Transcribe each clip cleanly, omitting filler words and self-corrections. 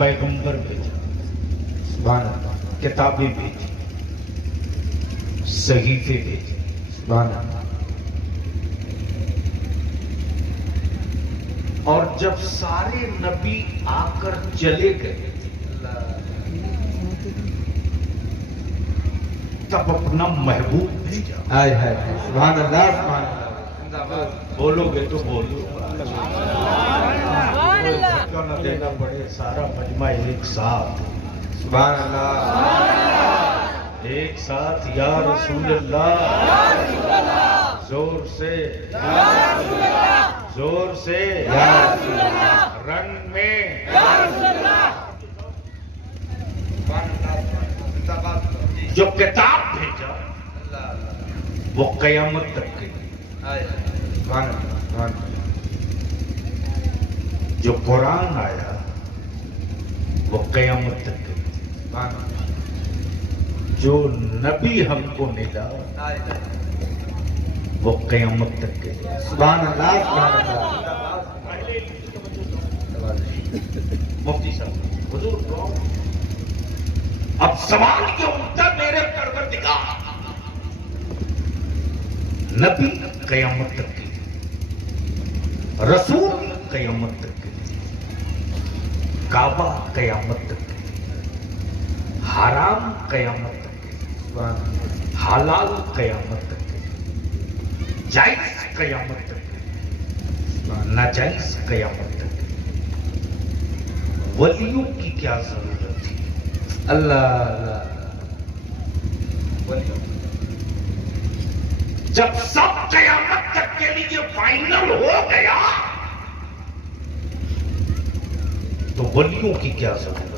پیغمبر بھیجا، سبحان اللہ، کتابیں بھیجی، صحیفے بھیجے، سبحان اللہ، اور جب سارے نبی آ کر چلے گئے تب اپنا محبوب بھیجا۔ ہائے ہائے، سبحان اللہ، سبحان اللہ، زندہ باد، بولو گے تو بولو، دھکا نہ دینا پڑے، سارا مجمع ایک ساتھ، سبحان اللہ، ایک ساتھ، یا رسول اللہ، زور سے، زور سے، رنگ میں، زندہ باد، جو کتاب بھیجا وہ قیامت تک کی، سبحان اللہ، سبحان اللہ، جو قرآن آیا وہ قیامت تک کی، سبحان اللہ، جو نبی ہم کو ملا وہ قیامت تک کے لیے۔ سبحان اللہ، سبحان اللہ، مفتی صاحب حضور اب سوال کے اٹھتا میرے پروردگار، نبی قیامت تک کے لیے، رسول قیامت تک کے لیے، کعبہ قیامت تک کے لیے، حرام قیامت تک کے لیے، سبحان اللہ، حلال قیامت تک کے لیے، جائز قیامت تک کے لیے، ناجائز قیامت تک کے لیے۔ ولیوں کی کیا ضرورت تھی؟ اللہ اللہ، جب سب قیامت تک کے لیے فائنل ہو گیا تو ولیوں کی کیا ضرورت؟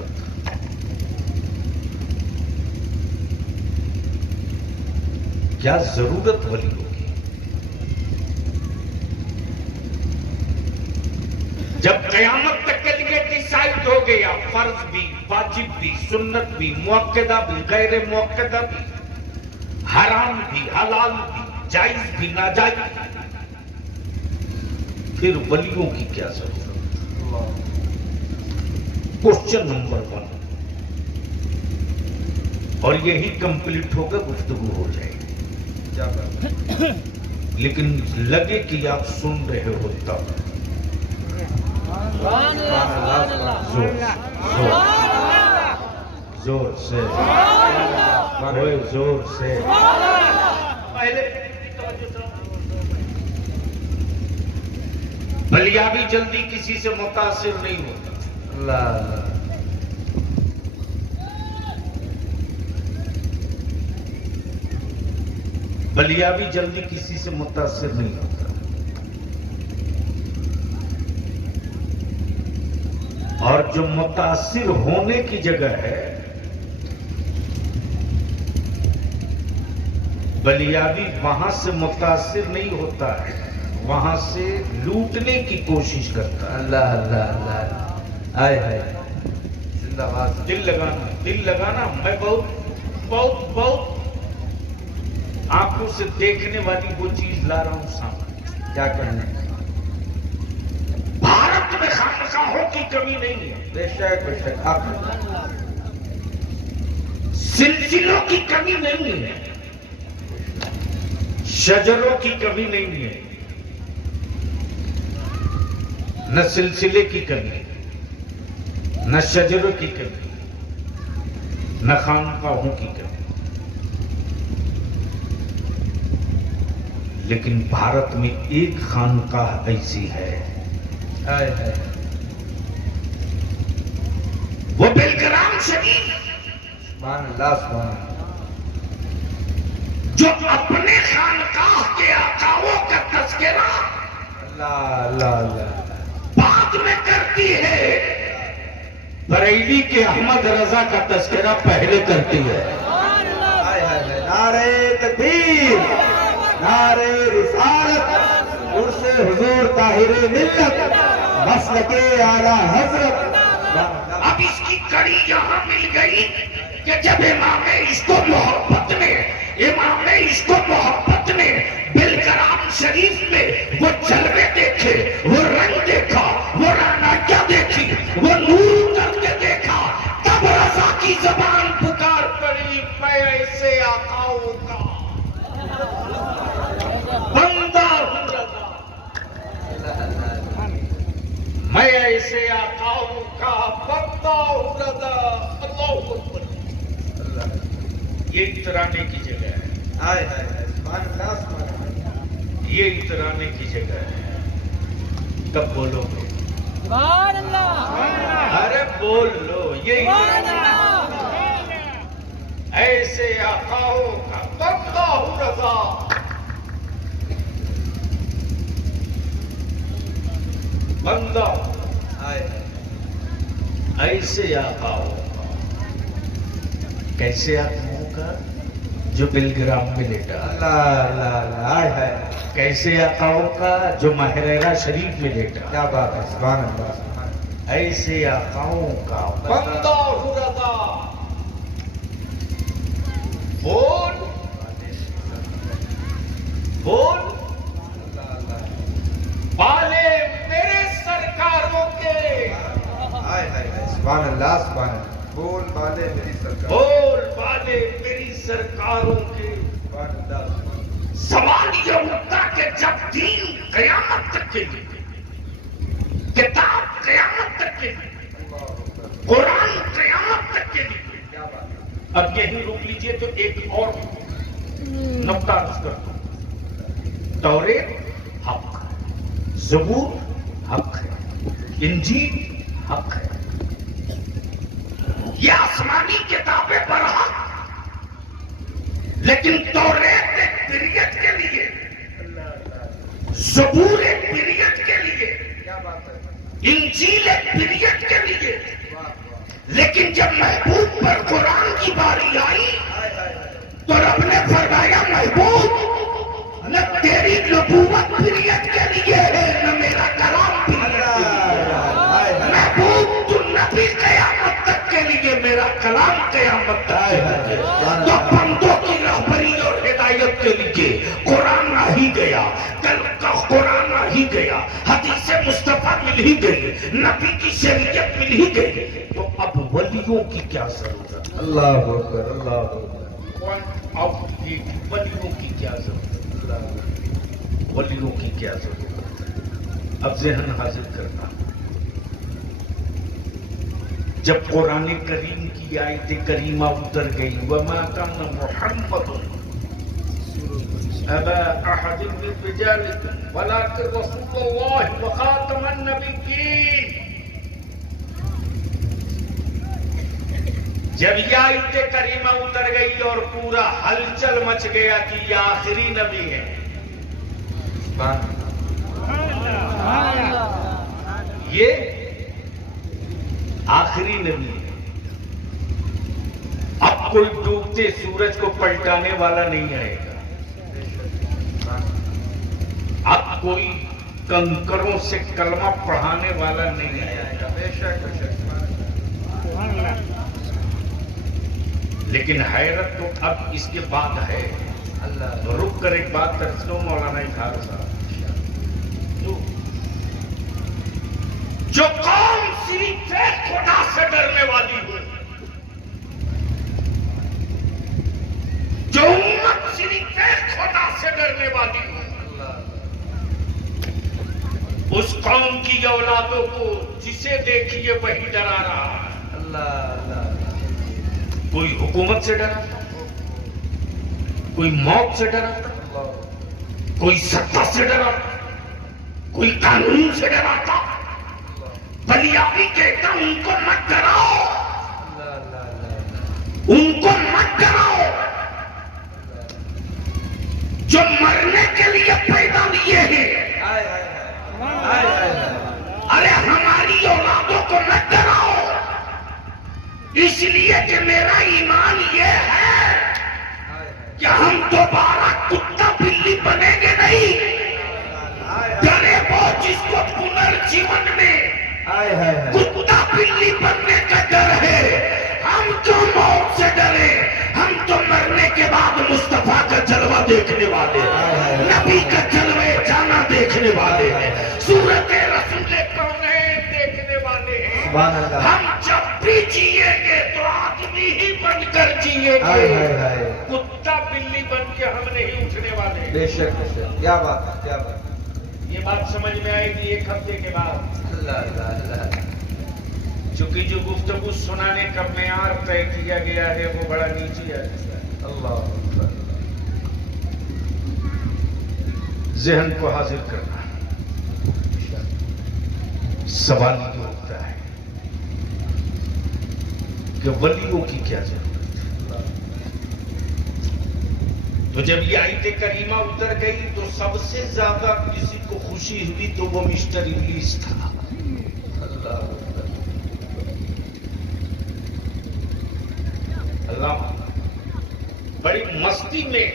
کیا ضرورت ولیوں کی؟ جب قیامت تک کے لیے ڈیسائیڈ ہو گیا، فرض بھی، واجب بھی، سنت بھی، مؤکدہ بھی، غیر مؤکدہ بھی، حرام بھی، حلال بھی، جائز بھی، ناجائز بھی، پھر ولیوں کی کیا ضرورت؟ کوشچن نمبر 1، اور یہی کمپلیٹ ہوگا، گفتگو ہو جائے گی، لیکن لگے کہ آپ سن رہے ہو تب زور سے، زور سے، بلیا بھی جلدی کسی سے متاثر نہیں ہوتا، اللہ اللہ، بلیا بھی جلدی کسی سے متاثر نہیں ہوتا، اور جو متاثر ہونے کی جگہ ہے بلیابی وہاں سے متاثر نہیں ہوتا ہے، وہاں سے لوٹنے کی کوشش کرتا ہے۔ اللہ اللہ اللہ، آئے ہے، زندہ باد، دل لگانا، دل لگانا، میں بہت بہت بہت آنکھوں سے دیکھنے والی وہ چیز لا رہا ہوں سامنے۔ کیا کہنے، بھارت میں خانقاہوں کی کمی نہیں ہے، بے شک بے شک، آپ سلسلوں کی کمی نہیں ہے، شجروں کی کمی نہیں ہے، نہ سلسلے کی کمی، نہ شجروں کی کمی، نہ خانقاہوں کی کمی، لیکن بھارت میں ایک خانقاہ ایسی ہے، آئے ہے، وہ بلگرام شریف، سبحان اللہ، سبحان اللہ، جو اپنے خانقاہ کے آقاؤں کا تذکرہ اللہ اللہ اللہ، بعد میں کرتی ہے، بریلی کے احمد رضا کا تذکرہ پہلے کرتی ہے۔ آئے ہے، نعرہ تکبیر، نعرہ رسالت، عرص حضور طاہر ملت، مسلک اعلی حضرت۔ اب اس کی کڑی یہاں مل گئی کہ جب امام عشق و محبت میں بلگرام شریف میں وہ جلوے دیکھے، وہ رنگ دیکھا، وہ راناکیا دیکھی، وہ نور کر کے دیکھا، کی زبان پکار پڑی، میں ایسے آقاؤں کا بندہ ہوں رضا، میں ایسے آقاؤں کا بندہ ہوں رضا۔ اللہ اکبر۔ یہ اترانے کی جگہ ہے، ہائے ہائے ہائے، سبحان اللہ سبحان اللہ۔ یہ اترانے کی جگہ ہے۔ کب بولو گے؟ سبحان اللہ، ارے بول لو، یہ سبحان اللہ۔ ایسے آقاؤں کا بندہ ہوں رضا، بندہ ہائے ایسے آقاؤں کا۔ کیسے آقاؤں کا؟ جو بلگرام میں لیٹا، اللہ اللہ اللہ، ہائے ہائے، کیسے آقاؤں کا؟ جو ماہرہ شریف میں لیٹا۔ کیا بات ہے، سبحان اللہ سبحان اللہ۔ ایسے آقاؤں کا بندہ ہوں رضا، بول بول بالے میرے سرکاروں کے، ہائے ہائے ہائے، سبحان اللہ سبحان اللہ۔ بول بالے میری سرکار، بول بالے میری سرکاروں کے۔ سبحان اللہ سبحان اللہ۔ سوال یہ اٹھتا کہ جب دین قیامت تک کے لیے، کتاب قیامت تک کے لیے، قرآن قیامت تک کے لیے، کیا بات ہے، اب یہیں روک لیجئے تو ایک اور نقطہ عرض کرتا ہوں۔ توریت حق ہے، زبور حق ہے، انجیل حق ہے، یہ آسمانی کتابیں پر حق، لیکن توریت ایک پیریڈ کے لیے، زبور ایک پیریڈ کے لیے، کیا بات ہے، انجیل ایک پیریڈ کے لیے، واہ واہ، لیکن جب محبوب پر قرآن کی باری آئی ہائے ہائے ہائے، تو رب نے فرمایا محبوب نہ تیری نبوت پیریڈ کے لیے ہے، نہ میرا کلام پیریڈ کے لیے ہے۔ ہائے ہائے، محبوب تو نبی قیامت تک کے لیے، میرا کلام قیامت تک کے لیے، تو بندوں کی رہبری اور ہدایت کے لیے قرآن آ ہی گیا، کل کا قرآن آ ہی گیا، حدیث مصطفیٰ مل ہی گئی، نبی کی شریعت مل ہی گئی، تو اب ولیوں کی کیا ضرورت ہے؟ اللہ اکبر اللہ اکبر، پوائنٹ آؤٹ کی ولیوں کی کیا ضرورت ہے؟ ولیوں کی کیا ضرورت ہے؟ اب ذہن حاضر کرنا، جب قرآن کریم کی آیت کریمہ اتر گئی، وَمَا كَانَ مُحَمَّدٌ أَبَا أَحَدٍ مِّن رِّجَالِكُمْ وَلَٰكِن رَّسُولَ اللَّهِ وَخَاتَمَ النَّبِيِّينَ۔ جب یہ آیت کریمہ اتر گئی اور پورا ہلچل مچ گیا کہ یہ آخری نبی ہے، سبحان اللہ، یہ آخری نبی ہے، اب کوئی ڈوبتے سورج کو پلٹانے والا نہیں آئے گا، اب کوئی کنکروں سے کلمہ پڑھانے والا نہیں آئے گا، بے شک بے شک، سبحان اللہ، لیکن حیرت تو اب اس کے بعد ہے۔ اللہ تو رک کر ایک بات کر دو مولانا اظہار صاحب، جو قوم صرف ایک خدا سے ڈرنے والی ہو، جو امت صرف ایک خدا سے ڈرنے والی ہو، اس قوم کی اولادوں کو جسے دیکھیے وہی ڈرا رہا ہے۔ اللہ اللہ، کوئی حکومت سے ڈراتا، کوئی موت سے ڈراتا، کوئی سطح سے ڈراتا، کوئی قانون سے ڈراتا، بلیابی کہتا ان کو مت ڈراؤ، ان کو مت ڈراؤ، جو مرنے کے لیے پیدا کیے ہیں، ارے ہماری اولادوں کو مت ڈراؤ، اس لیے کہ میرا ایمان یہ ہے کہ ہم دوبارہ کتا بلی بنیں گے نہیں، ڈرے وہ جس کو پنرجیون میں کتا بلی بننے کا ڈر ہے، ہم تو موت سے ڈرے، ہم تو مرنے کے بعد مصطفیٰ کا جلوہ دیکھنے والے ہیں، نبی کا جلوے جانا دیکھنے والے ہیں، صورت رسول کونین دیکھنے والے ہیں، ہم جب بھی جیئیں گے تو آدمی کر جیے ہائے گے، ہائے ہائے، کتا بلی بن کے ہم نہیں اٹھنے والے. بے شک بے شک، کیا بات ہے کیا بات ہے. یہ بات سمجھ میں آئے گی ایک ہفتے کے بعد. اللہ اللہ اللہ. چونکہ جو گفتگو سنانے کا معیار طے کیا گیا ہے وہ بڑا نیچی ہے. اللہ اکبر. ذہن کو حاضر کرنا. سوال یہ ہوتا ہے کہ ولیوں کی کیا ضرورت ہے؟ تو جب یہ آیت کریمہ اتر گئی تو سب سے زیادہ کسی کو خوشی ہوئی تو وہ مسٹر ابلیس تھا. اللہ اللہ بڑی مستی میں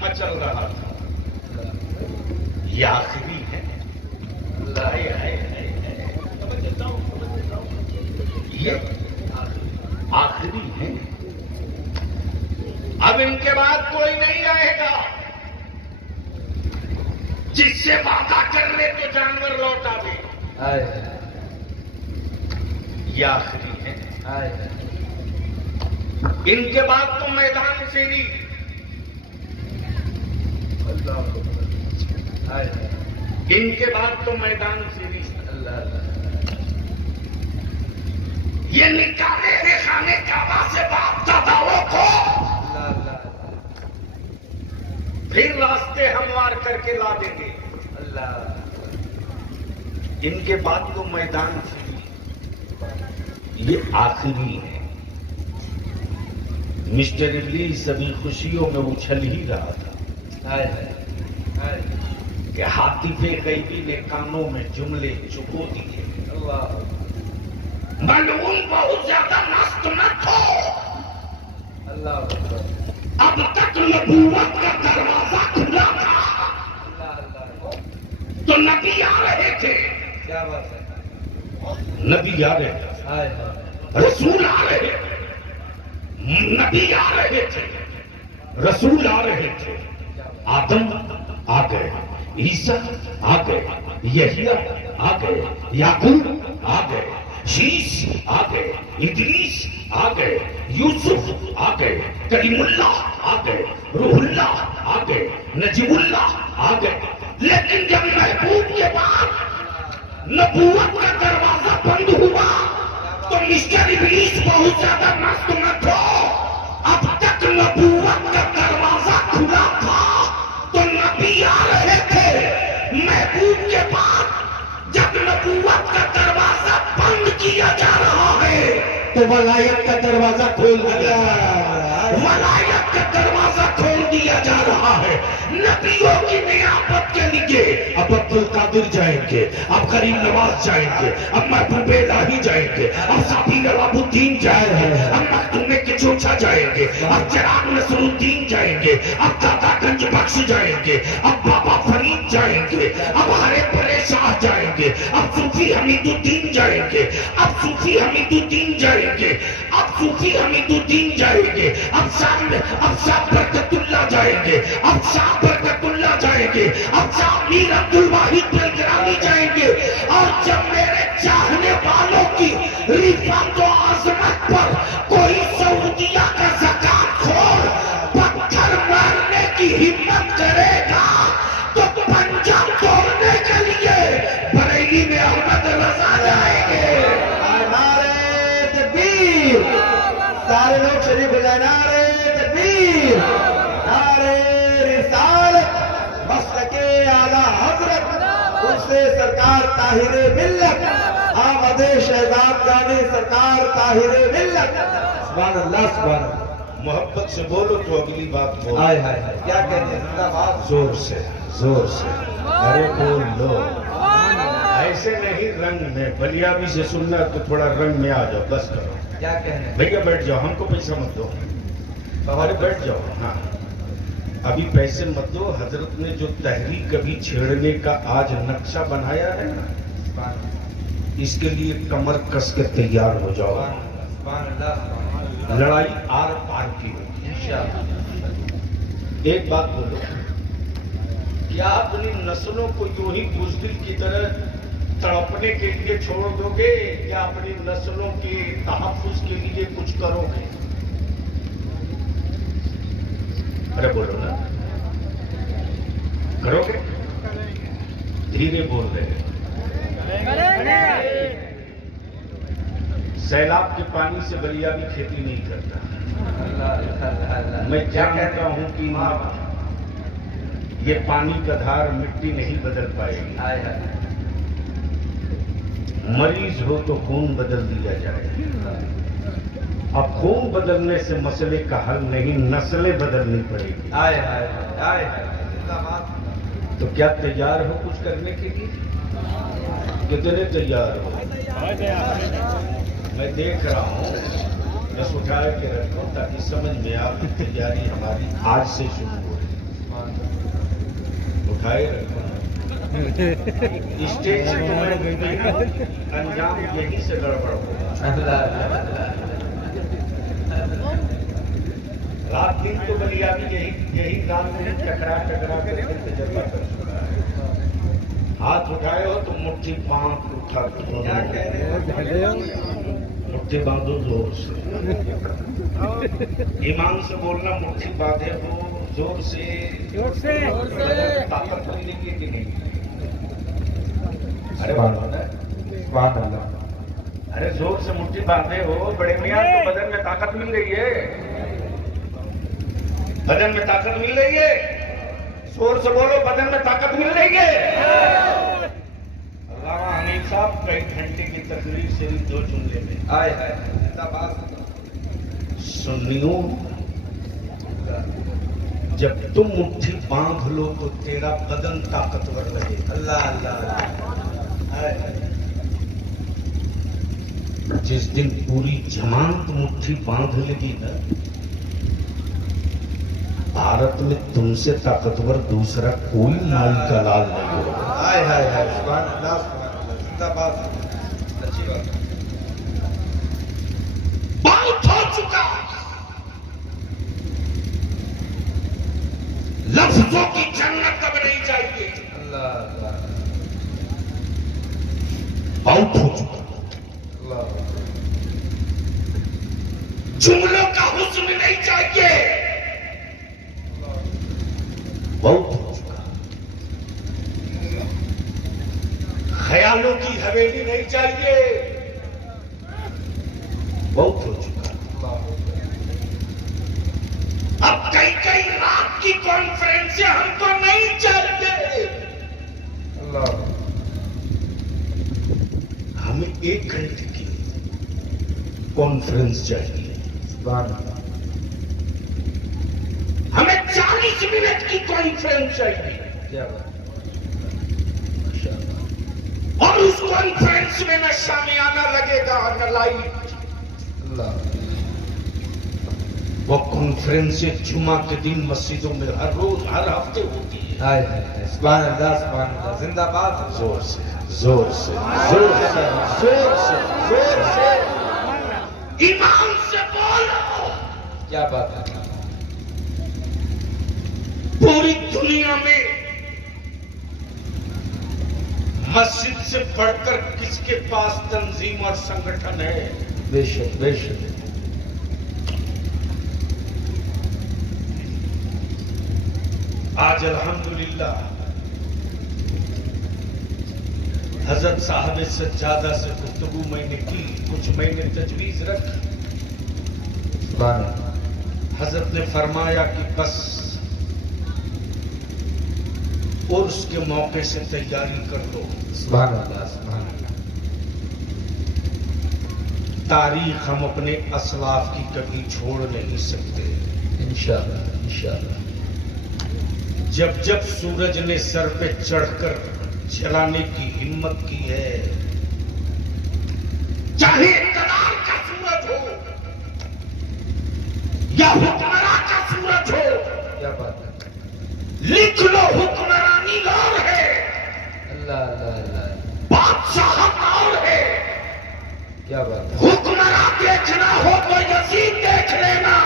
مچل رہا تھا. یہ آخری ہے. ہائے ہائے ہائے. یہ آخری ہے. اب ان کے بعد کوئی نہیں آئے گا. جس سے وعدہ کر لے تو جانور لوٹ آوے. ہائے یہ آخری ہے. ہائے. ان کے بعد تو میدان سیری. اللہ اکبر. ہائے. ان کے بعد تو میدان سیری. اللہ اللہ. یہ نکالے گے خانے کعبہ سے باپ داداؤں کو. اللہ اللہ. پھر راستے ہموار کر کے لا دیں گے. اللہ. ان کے بعد تو میدان سیری. یہ آخری ہے. مسٹر ابلیس ابھی خوشیوں میں اچھل ہی رہا تھا ہائے ہائے. کہ حاطف غیبی نے کانوں میں جملے چکو دیے. اللہ. ملعون بہت زیادہ مست مت ہو. اللہ اکبر. اب تک نبوت کا دروازہ کھلا تھا اللہ اللہ. تو نبی آ رہے تھے. کیا بات ہے. نبی آ رہے تھے. ہائے ہائے. رسول آ رہے تھے. نبی آ رہے تھے. رسول آ رہے تھے. آدم آ گئے. عیسیٰ آ گئے. یحییٰ آ گئے. یعقوب آ گئے. شیش آ گئے. ادریس آ گئے. یوسف آ گئے. کلیم اللہ آ گئے. روح اللہ آ گئے. نجیب اللہ آ گئے. لیکن جب محبوب کے بعد نبوت کا دروازہ بند ہوا تو مسٹر ابلیس بہت زیادہ مست مت ہو. اب تک نبوت کا دروازہ کھلا تھا تو نبی آ رہے تھے. محبوب کے بعد جب نبوت کا دروازہ بند کیا جا رہا ہے تو ولایت کا دروازہ کھول دیا. ولایت کا دروازہ کھول دیا جا رہا ہے. نبیوں کی نیابت کے لیے اب عبد القادر جائیں گے. اب کریم نواز جائیں گے. اب محبوب الہی جائیں گے. اب صابر جلال الدین جائیں گے. اب مخدوم کے چوچا جائیں گے. اب چراغ نصر الدین جائیں گے. اب دادا گنج بخش جائیں گے. اب بابا فرید جائیں گے. اب ہرے پرے شاہ جائیں گے. اب صوفی حمید الدین جائیں گے. اب صوفی حمید الدین جائیں گے. اب صوفی حمید الدین جائیں گے. اب شاہ برکت اللہ جائیں گے. اب شاہ برکت اللہ جائیں گے. اب شاہ میر عبد الواحد بلگرامی جائیں گے. اور جب میرے چاہنے والوں کی رفعت و عظمت پر کوئی سعودیہ کا زکات خور پتھر مارنے کی ہمت کرے گا تو پنجہ توڑنے کے لیے بریلی میں احمد رضا جائیں گے. نعرے تکبیر. سارے لوگ شریف ہو جائیں. نعرے تکبیر. نعرے رسالت. مسلک اعلی حضرت اس سے سرکار طاہر ملت آمد شہزاد جانے سرکار طاہر ملت. سبحان اللہ سبحان اللہ. محبت سے بولو تو اگلی بات بولو. ہائے ہائے ہائے. کیا کہتے ہیں زندہ باد. زور سے زور سے. ارے بول لو. ایسے نہیں رنگ میں. بلیابی سے سننا تو تھوڑا رنگ میں آ جاؤ. بس کرو. کیا کہنے ہیں. بھیا بیٹھ جاؤ. ہم کو پیسہ مت دو. ارے بیٹھ جاؤ. ہاں ابھی پیسے مت دو. حضرت نے جو تحریک کبھی چھیڑنے کا آج نقشہ بنایا ہے نا اس کے لیے کمر کس کے تیار ہو جاؤ. سبحان اللہ سبحان اللہ. لڑائی آر پار کی ہوگی. ایک بات بولو. کیا اپنی نسلوں کو یوں ہی بزدل کی طرح تڑپنے کے لیے چھوڑ دو گے یا اپنی نسلوں کے تحفظ کے لیے کچھ کرو گے؟ ارے بولو نا، کرو گے؟ دھیرے بول رہے ہیں۔ سیلاب کے پانی سے بلیا بھی کھیتی نہیں کرتا۔ میں کیا کہتا ہوں کہ یہ پانی کا دھار مٹی نہیں بدل پائے گی۔ مریض ہو تو خون بدل دیا جائے۔ اب خون بدلنے سے مسئلے کا حل نہیں، نسلیں بدلنی پڑے گی۔ تو کیا تیار ہو کچھ کرنے کے لیے؟ کتنے تیار ہو؟ میں دیکھ رہا ہوں، بس اٹھا کے رکھو تاکہ سمجھ میں آپ کی تیاری ہماری آج سے شروع ہو۔ اٹھائے رکھو، اسٹیج سے انجام یہی سے گڑبڑ ہوگا۔ رات دن تو بلیا بھی یہی کام نہیں، ٹکرا کر تجربہ کر چکا ہے۔ ہاتھ اٹھائے ہو تو مٹھی پانچ اٹھا، مٹھی باندھو زور سے، ایمان سے بولنا، مٹھی باندھے ہو زور سے، طاقت ملے گی کہ نہیں؟ ارے ارے زور سے مٹھی باندھے ہو بڑے میاں، تو بدن میں طاقت مل رہی ہے، بدن میں طاقت مل رہی ہے، زور سے بولو، بدن میں طاقت مل رہی ہے۔ علامہ حنیف صاحب کئی گھنٹے کی تقریر سے دو جملے میں سنیوں، جب تم مٹھی باندھ لو تو تیرا بدن طاقتور رہے۔ اللہ اللہ، جس دن پوری جماعت مٹھی باندھ لگی نا، بھارت میں تم سے طاقتور دوسرا کوئی مال کا لال نہیں ہوگا۔ بہت ہو چکا، لفظوں کی جنت اب نہیں چاہیے، بہت ہو چکا، جملوں کا حسن نہیں چاہیے، بہت ہو چکا، خیالوں کی حویلی نہیں چاہیے، بہت ہو چکا۔ اب کئی رات کی کانفرنسیں ہم کو نہیں چاہیے، ہمیں 1 گھنٹے کی کانفرنس چاہیے، ہمیں 40 منٹ کی کانفرنس چاہیے، اور اس کانفرنس میں نہ شامیانہ لگے گا نہ لائٹ۔ وہ کانفرنس جمعہ کے دن مسجدوں میں ہر روز ہر ہفتے ہوتی ہے۔ سبحان اللہ، سبحان اللہ، زندہ باد، زور سے زور سے زور سے زور سے زور سے ایمان سے بولو۔ کیا بات ہے؟ پوری دنیا میں مسجد سے بڑھ کر کس کے پاس تنظیم اور سنگٹھن ہے؟ بے شک بے شک۔ آج الحمدللہ حضرت صاحب سجادہ سے گفتگو میں نے کی، کچھ میں نے تجویز رکھی، حضرت نے فرمایا کہ بس عرس کے موقع سے تیاری کر دو۔ سبحان اللہ، سبحان اللہ۔ تاریخ ہم اپنے اسلاف کی کبھی چھوڑ نہیں سکتے، انشاءاللہ انشاءاللہ۔ جب جب سورج نے سر پہ چڑھ کر جلانے کی ہمت کی ہے، چاہے اقتدار کا سورج ہو یا حکمراں کا سورج ہو، کیا بات ہے؟ لکھ لو حکمرانی اور ہے، اللہ اللہ اللہ، بادشاہت اور ہے۔ کیا بات ہے؟ حکمراں دیکھنا ہو تو یزید دیکھ لینا،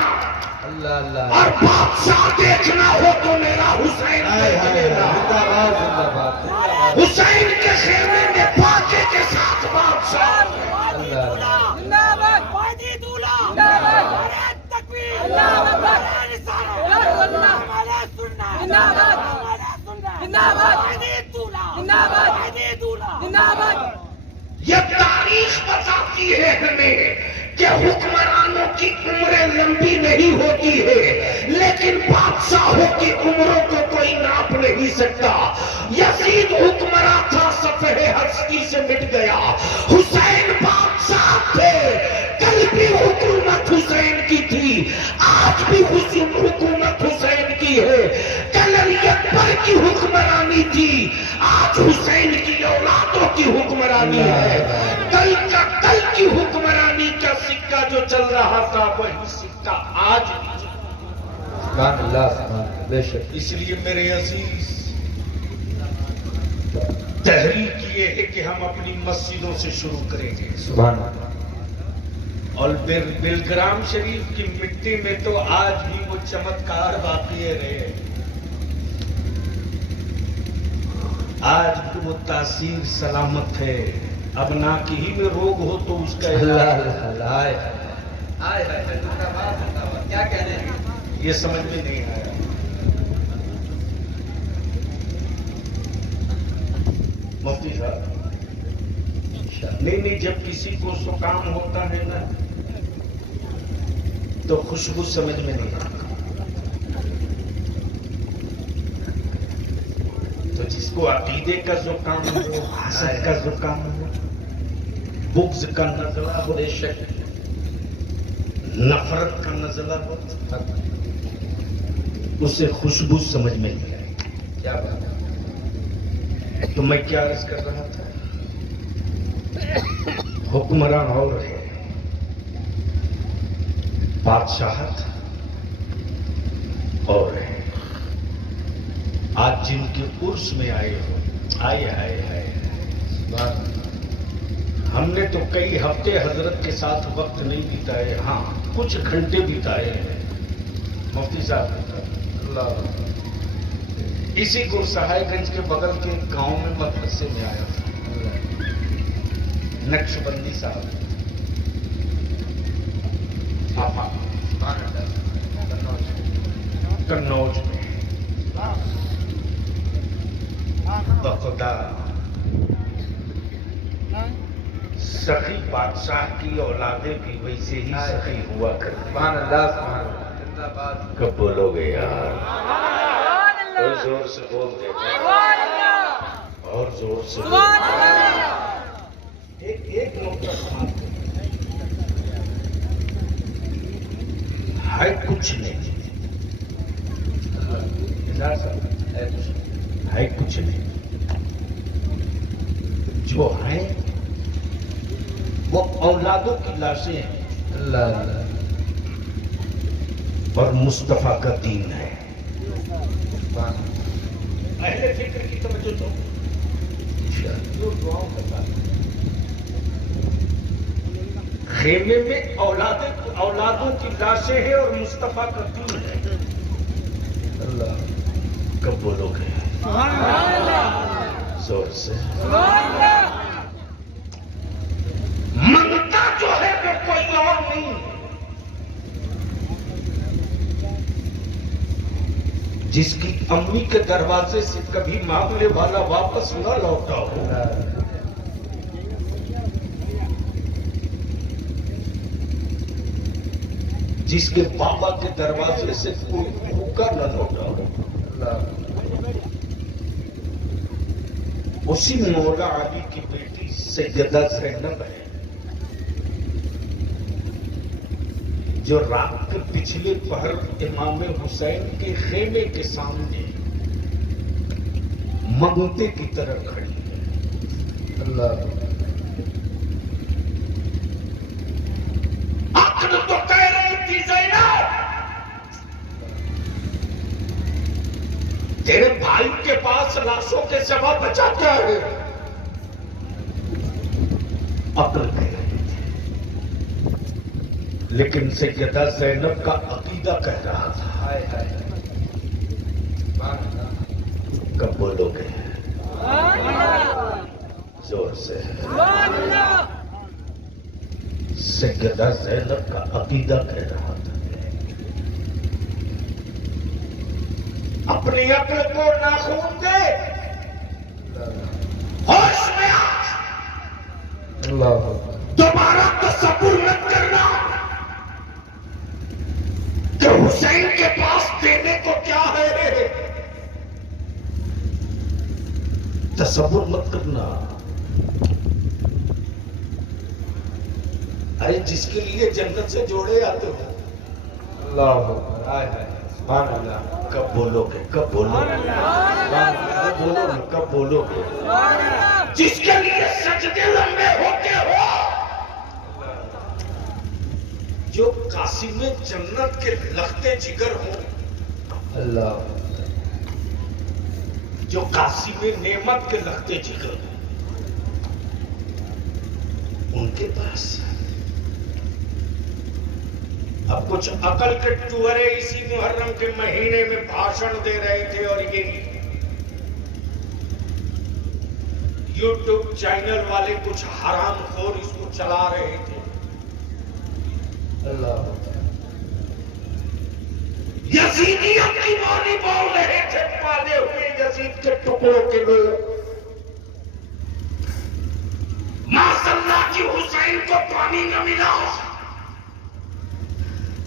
اللہ اللہ، اور بادشاہ دیکھنا ہو تو میرا حسین دیکھ لینا۔ زندہ باد، زندہ باد، حسین کے خیمے میں باقی کے ساتھ بادشاہ۔ اللہ اللہ، زندہ باد، زندہ باد، تکبیر، اللہ اکبر، اللہ یہ تاریخ بتاتی ہے ہمیں کہ حکمرانوں کی عمریں لمبی نہیں ہوتی ہے، لیکن بادشاہوں کی عمروں کو کوئی ناپ نہیں سکتا۔ یزید حکمراں تھا، صفحے ہستی سے مٹ گیا۔ حسین بادشاہ تھے، کل بھی حکومت حسین کی تھی، آج بھی حکومت حسین کی ہے۔ کل علی اکبر کی حکمرانی تھی، آج حسین کی اولادوں کی حکمرانی ہے۔ کل کی حکمرانی کا سکہ جو چل رہا تھا وہی سکہ آج بھی۔ سبحان اللہ، سبحان اللہ، بے شک۔ اس لیے میرے عزیز، تحریک یہ ہے کہ ہم اپنی مسجدوں سے شروع کریں گے، سبحان اللہ۔ اور بلگرام شریف کی مٹی میں تو آج بھی وہ چمتکار باقی رہے، آج بھی وہ تاثیر سلامت ہے۔ اب نہ کی ہی میں روگ ہو تو اس کا اللہ علاج، اللہ، آئے آئے آئے، کیا کہنے ہیں؟ یہ سمجھ میں نہیں آیا۔ مفتی صاحب، نہیں، جب کسی کو زکام ہوتا ہے نا تو خوشبو سمجھ میں نہیں آتی، تو جس کو عقیدے کا زکام ہو، حسد کا زکام ہو، بغض کا نزلہ ہو، بے شک، نفرت کا نزلہ ہو، اسے خوشبو سمجھ میں نہیں آئی۔ کیا بات ہے؟ تو میں کیا عرض کر رہا تھا، حکمران اور ہے، بادشاہت اور ہے۔ آج جن کے عرس میں آئے ہو، آئے سبحان اللہ۔ ہم نے تو کئی ہفتے حضرت کے ساتھ وقت نہیں بتائے، ہاں کچھ گھنٹے بتائے ہیں۔ مفتی صاحب، اللہ، اسی گرسہائے گنج کے بغل کے گاؤں میں مدرسے میں آیا تھا، نقش بندی صاحب آپا کنوج میں، بخدا سخی بادشاہ کی اولادیں بھی ویسے ہی سخی ہوا کرتی۔ سبحان اللہ، سبحان اللہ، زندہ باد۔ کب بولو گے یار؟ اور زور سے بول دے، اور زور سے بول دے۔ ایک نقطہ سمجھتے ہے کچھ نہیں، ہے کچھ نہیں، جو ہیں وہ اولادوں کی لاشیں ہیں، اللہ اللہ، اور مصطفیٰ کا دین ہے۔ سبحان اللہ، اہل فکر کی توجہ دو، جو دعاؤں کا ساتھ خیمے میں اولادوں کی لاشیں ہیں اور مصطفیٰ کا دین ہے۔ اللہ، کب بولو گے؟ زور سے۔ منگتا جو ہے وہ کوئی اور نہیں، جس کی امی کے دروازے سے کبھی مانگنے والا واپس نہ لوٹا ہو، جس کے بابا کے دروازے سے کوئی بھوکا نہ لوٹا ہو، اسی مولا علی کی بیٹی سیدہ زینب ہے جو رات کے پچھلے پہر امام حسین کے خیمے کے سامنے منگتے کی طرح کھڑی ہے۔ اللہ، عقل تو کہہ رہی تھی زینب، تیرے بھائی کے پاس لاشوں کے سوا بچا کیا ہے؟ عقل کہہ رہی تھی، لیکن سیدہ زینب کا عقیدہ کہہ رہا تھا۔ ہائے ہائے، سبحان اللہ، کب بولو گے؟ زور سے۔ سیدہ زینب کا عقیدہ کہہ رہا تھا، اپنی عقل کو ناخون دے، ہوش میں آ، اللہ دوبارہ تصور مت کرنا کہ حسین کے پاس دینے کو کیا ہے، تصور مت کرنا۔ ارے جس کے لیے جنت سے جوڑے آتے ہو، اللہ اکبر، ہائے ہائے سبحان اللہ، کب بولو گے، کب بولو گے، کب بولو گے، کب بولو گے؟ جس کے لیے سجدے لمبے ہوتے ہو، جو قاسم جنت کے لختے جگر ہوں، اللہ جو قاسم نعمت کے لختے جگر ہوں، ان کے پاس اب کچھ عقل کے ٹورے اسی محرم کے مہینے میں بھاشن دے رہے تھے، اور یہ یوٹیوب چینل والے کچھ حرام خور اس کو چلا رہے تھے۔ اللہ یزیدیت کی بانی بول رہے تھے، پالے ہوئے یزید کے ٹکڑوں کے لوگ، ماشاءاللہ کی حسین کو پانی نہ ملا۔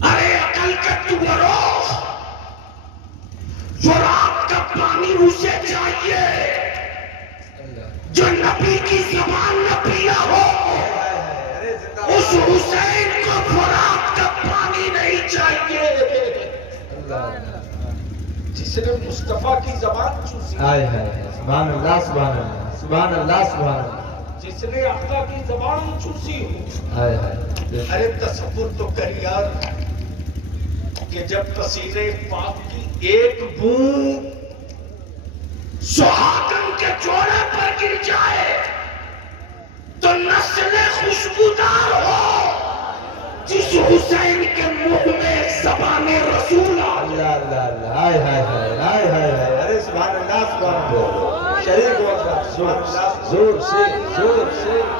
ارے عقل کے ٹکڑوں، فرات کا پانی اسے چاہیے جو نبی کی زبان نہ پیا ہو، اس حسین کو فرات کا پانی نہیں چاہیے جس نے مصطفیٰ کی زبان چوسی، ہائے ہائے سبحان اللہ سبحان اللہ سبحان اللہ سبحان اللہ، جس نے آقا کی زبان چوسی ہو۔ ہائے ہائے، ارے تصور تو کر یار کہ جب پسینے پاک کی ایک بوند سہاگن کے جوڑے پر گر جائے تو نسل خوشبودار ہو، جس حسین کے منہ میں زبان رسول آ جائے۔ اللہ اللہ اللہ، ہائے ہائے ہائے ہائے ہائے ہائے، ارے سبحان اللہ سبحان اللہ، شریک ہو سبحان اللہ، زور سے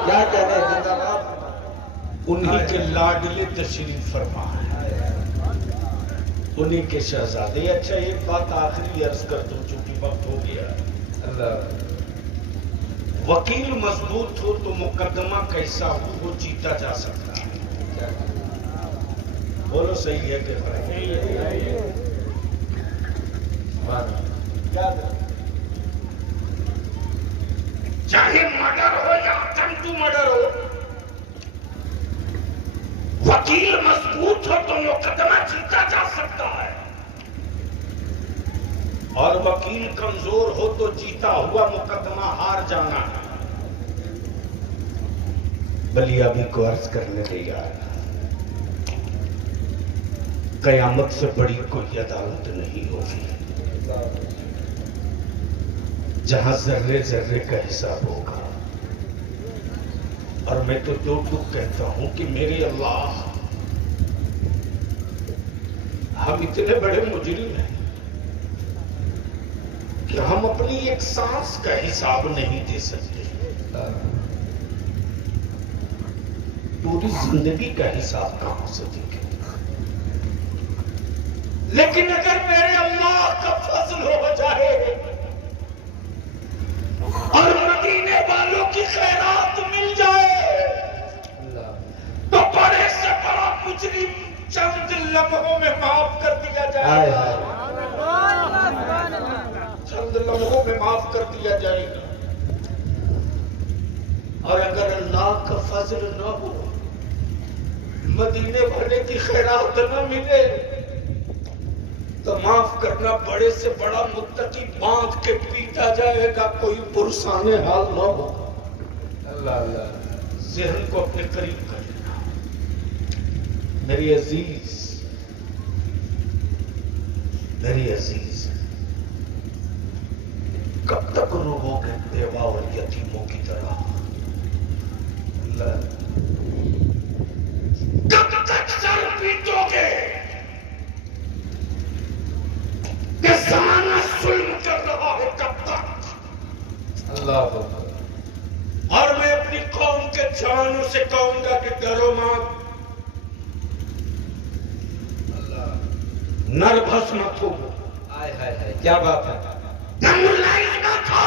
کیا کہتے ہیں، زندہ باد، انہی کے لاڈلے تشریف فرما ہے، انہی کے شہزادے۔ اچھا ایک بات آخری عرض کر دوں چونکہ وقت ہو گیا، اللہ وکیل مضبوط ہو تو مقدمہ کیسا ہو وہ جیتا جا سکتا ہے۔ بولو صحیح ہے کہ غلط؟ یاد رکھ، چاہے مرڈر ہو یا اٹمپٹ مرڈر ہو، وکیل مضبوط ہو تو مقدمہ جیتا جا سکتا ہے، اور وکیل کمزور ہو تو جیتا ہوا مقدمہ ہار جانا ہے۔ بلیابی کو عرض کرنے دے یار، قیامت سے بڑی کوئی عدالت نہیں ہوگی جہاں ذرے ذرے کا حساب ہوگا، اور میں تو دو ٹوک کہتا ہوں کہ میرے اللہ، ہم اتنے بڑے مجرم ہیں کہ ہم اپنی ایک سانس کا حساب نہیں دے سکتے، پوری زندگی کا حساب کہاں سے دیں گے؟ لیکن اگر میرے اللہ کا فضل ہو جائے اور مدینے والوں کی خیرات مل جائے تو بڑے سے بڑا مجرم چند لمحوں میں معاف کر دیا ہائے جائے گا، ہائے، چند لمحوں میں معاف کر دیا جائے گا۔ اور اگر اللہ کا فضل نہ ہو، مدینے والے کی خیرات نہ ملے، تو معاف کرنا بڑے سے بڑا متقی باندھ کے پیٹا جائے گا، کوئی پرسان حال نہ ہو۔ اللہ اللہ، ذہن کو اپنے قریب کر لینا۔ میری عزیز، میری عزیز، کب تک روو گے بیوہ اور یتیموں کی طرح؟ اللہ، کب تک سر پیٹو گے کہ زمانہ ظلم کر رہا ہے؟ کب تک؟ اللہ اور میں اپنی قوم کے جوانوں سے کہوں گا کہ ڈرو مت، نروس مت ہو، ہائے ہائے ہائے، کیا بات ہے، نملائز مت ہو،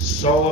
100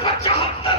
75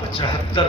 75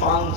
5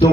2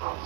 5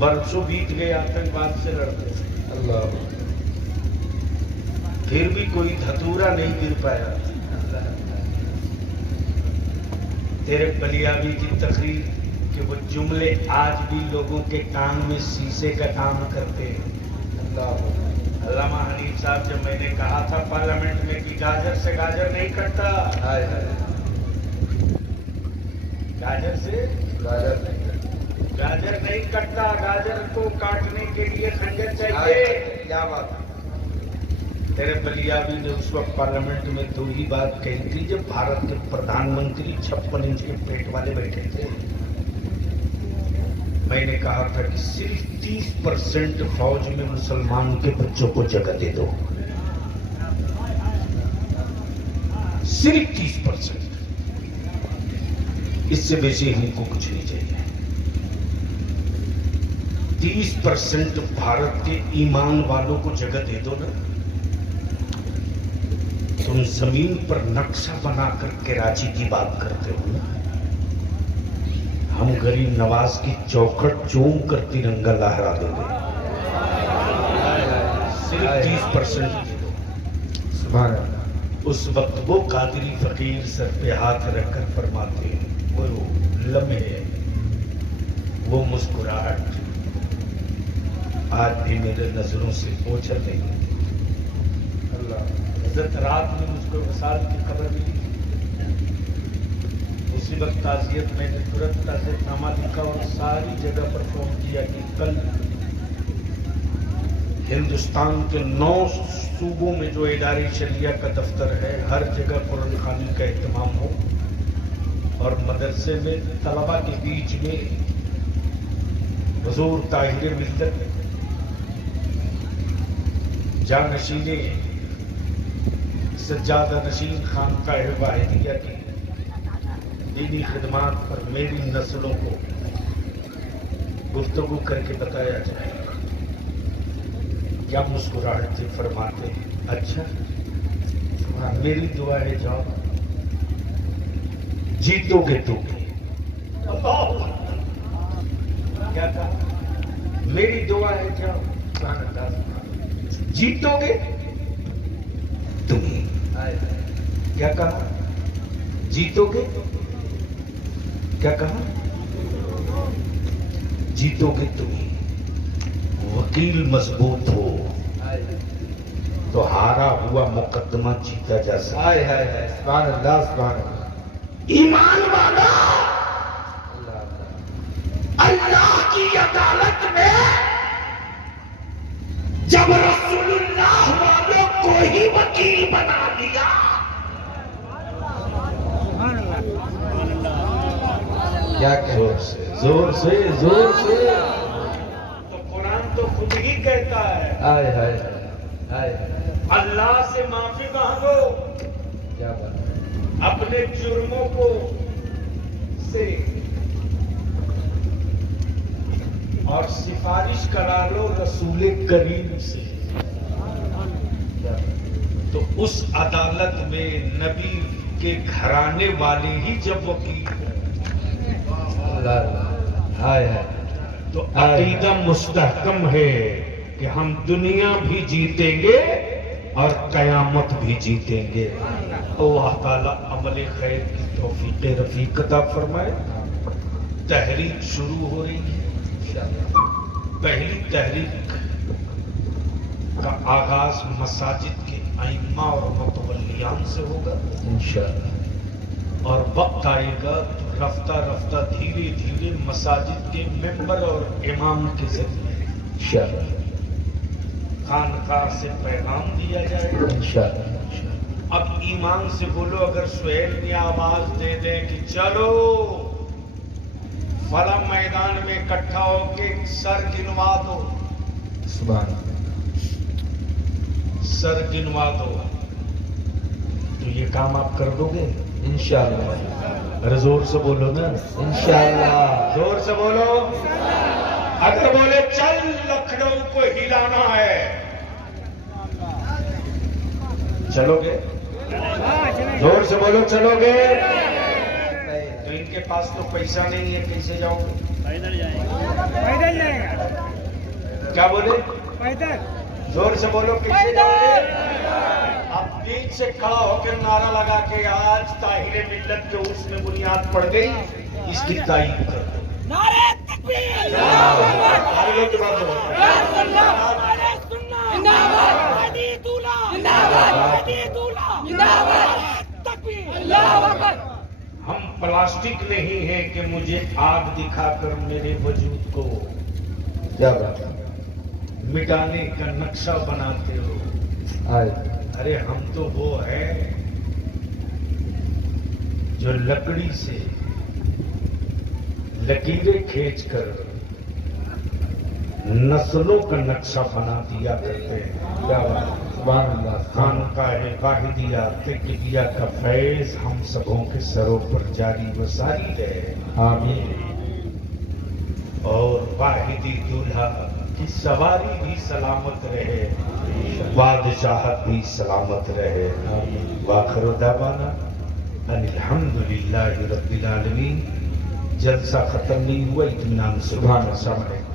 برسوں بیت گئے آتنکواد سے لڑتے، اللہ پھر بھی کوئی دھتورا نہیں گر پایا۔ تیرے بلیابی کی تقریر کہ وہ جملے آج بھی لوگوں کے کان میں شیشے کا کام کرتے ہیں۔ اللہ علامہ حنیف صاحب، جب میں نے کہا تھا پارلیمنٹ میں کہ گاجر سے گاجر نہیں کٹتا، ہائے ہائے گاجر سے گاجر نہیں کٹتا، گاجر کو کاٹنے کے لیے خنجر چاہیے۔ کیا بات ہے؟ تیرے بلیابی نے اس وقت پارلیمنٹ میں دو ہی بات کہی تھی جب بھارت کے پردھان منتری 56 انچ کے پیٹ والے بیٹھے تھے۔ میں نے کہا تھا کہ صرف 30% فوج میں مسلمان کے بچوں کو جگہ دے دو، صرف 30%، اس سے بیشی ہم کو کچھ نہیں چاہیے۔ 30% بھارت کے ایمان والوں کو جگہ دے دو نا، تم زمین پر نقشہ بنا کر کراچی کی بات کرتے ہو نا، ہم غریب نواز کی چوکھٹ چوم کر ترنگا لہرا دیں گے۔ صرف 30% سبحان اللہ۔ اس وقت وہ قادری فقیر سر پہ ہاتھ رکھ کر فرماتے ہیں، وہ لمحے، وہ مسکراہٹ آج بھی میرے نظروں سے اوجھل نہیں ہوتی۔ اللہ حضرت رات میں مجھ کو وصال کی خبر ملی، اسی وقت تعزیت میں نے ترنت تعزیت نامہ لکھا اور ساری جگہ پر فون کیا کہ کل ہندوستان کے 9 صوبوں میں جو ادارے شریعہ کا دفتر ہے، ہر جگہ قرآن خوانی کا اہتمام ہو، اور مدرسے میں طلبہ کے بیچ میں حضور طاہر ملت جانشین سجادہ نشین خانقاہ واحدیہ کی دینی خدمات پر میری نسلوں کو گفتگو کر کے بتایا جائے گا۔ کیا مسکراہٹ سے فرماتے ہیں، اچھا میری دعا ہے جاؤ، جیتو گے تو اللہ کیا کہا؟ میری دعا ہے جاؤ، جیتو گے تمہیں، کیا کہا؟ جیتو گے، کیا کہا؟ جیتو گے تمہیں، وکیل مضبوط ہو تو ہارا ہوا مقدمہ جیتا جا سکتا۔ ہائے ہائے ہائے سبحان اللہ سبحان اللہ۔ ایمان والا اللہ اللہ کی عدالت میں جب رسول اللہ والوں کو ہی وکیل بنا دیا، کیا کہہ زور سے تو قرآن تو خود ہی کہتا ہے ہائے ہائے ہائے اللہ سے معافی مانگو، کیا بات ہے؟ اپنے جرموں کو سے اور سفارش کرا لو رسول کریم سے، تو اس عدالت میں نبی کے گھرانے والے ہی جب وکیل ہوں ہائے ہائے تو عقیدہ مستحکم ہے کہ ہم دنیا بھی جیتیں گے اور قیامت بھی جیتیں گے۔ اللہ تعالیٰ عمل خیر کی توفیق رفیق عطا فرمائے۔ تحریک شروع ہو رہی ہے، پہلی تحریک کا آغاز مساجد کے ائمہ اور متولیان سے ہوگا انشاءاللہ، اور وقت آئے گا تو رفتہ رفتہ دھیرے دھیرے مساجد کے ممبر اور امام کے ذریعے انشاءاللہ خانقاہ سے پیغام دیا جائے گا۔ انشاءاللہ۔ اب ایمان سے بولو، اگر سہیل نے آواز دے دے کہ چلو فلاں میدان میں اکٹھا ہو کے سر گنوا دو، سبحان اللہ، سر گنوا دو، تو یہ کام آپ کر دو گے؟ انشاءاللہ ارے زور سے بولو نا، انشاءاللہ زور سے بولو۔ اگر بولے چل لکھنؤ کو ہلانا ہے، چلو گے؟ زور سے بولو، چلو گے؟ تو ان کے پاس تو پیسہ نہیں ہے، کیسے جاؤ گے؟ پیدل جائیں گے۔ کیا بولے؟ پیدل زور سے بولو کسی اب بیچ سے کھڑا ہو کے نعرہ لگا کے آج طاہر ملت کے اس میں بنیاد پڑ گئی، اس کی تائید کر دو۔ نعرہ تکبیر سارے لوگ جواب دو۔ ہم پلاسٹک نہیں ہیں کہ مجھے آگ دکھا کر میرے وجود کو کیا بات ہے؟ مٹانے کا نقشہ بناتے ہو۔ ارے ہم تو وہ ہے جو لکڑی سے لکیریں کھینچ کر نسلوں کا نقشہ بنا دیا کرتے ہیں۔ کیا بات ہے؟ سبحان اللہ۔ خانقاہ واحدیہ تقویہ کا فیض ہم سبوں کے سروں پر جاری و ساری رہے، آمین۔ اور واحدی دولہا کی سواری بھی سلامت رہے، بادشاہت بھی سلامت رہے۔ وآخر دعوانا ان الحمدللہ رب العالمین۔ جلسہ ختم نہیں ہوا، اطمینان سے سبحان اللہ۔ السلام علیکم۔